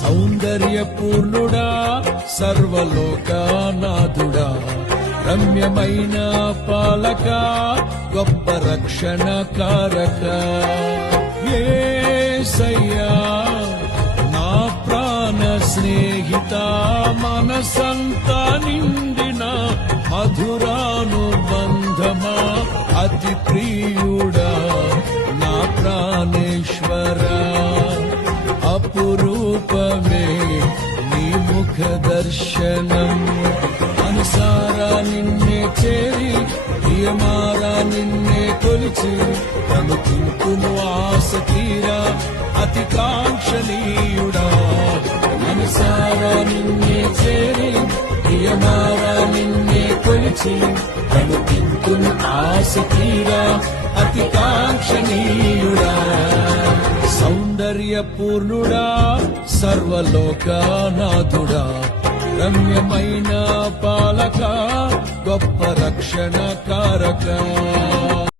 సౌందర్యపూర్ణుడా సర్వలోకనాథుడా రమ్యమైన పాలక గొప్ప రక్షణ కారక యేసయ్యా నా ప్రాణ స్నేహిత మనసంతా నిండిన మధురానుబంధమా అతి ప్రియుడా నా ప్రాణేశ్వరా అపురూపమే నీ ముఖ దర్శనం అనుసారా నిన్నే చేరి నియమారా నిన్నే కొలిచి అనుకుంటును ఆశ తీరా అతి కాంక్షణీయుడా అనుసారా నిన్నే చేరి నియమారా నిన్నే కొలిచి అనుకుంటును ఆశ తీరా అతి కాంక్షణీయుడా సౌందర్యపూర్ణుడా సర్వలోకనాథుడా రమ్యమైన పాలక గొప్ప రక్షణ కారక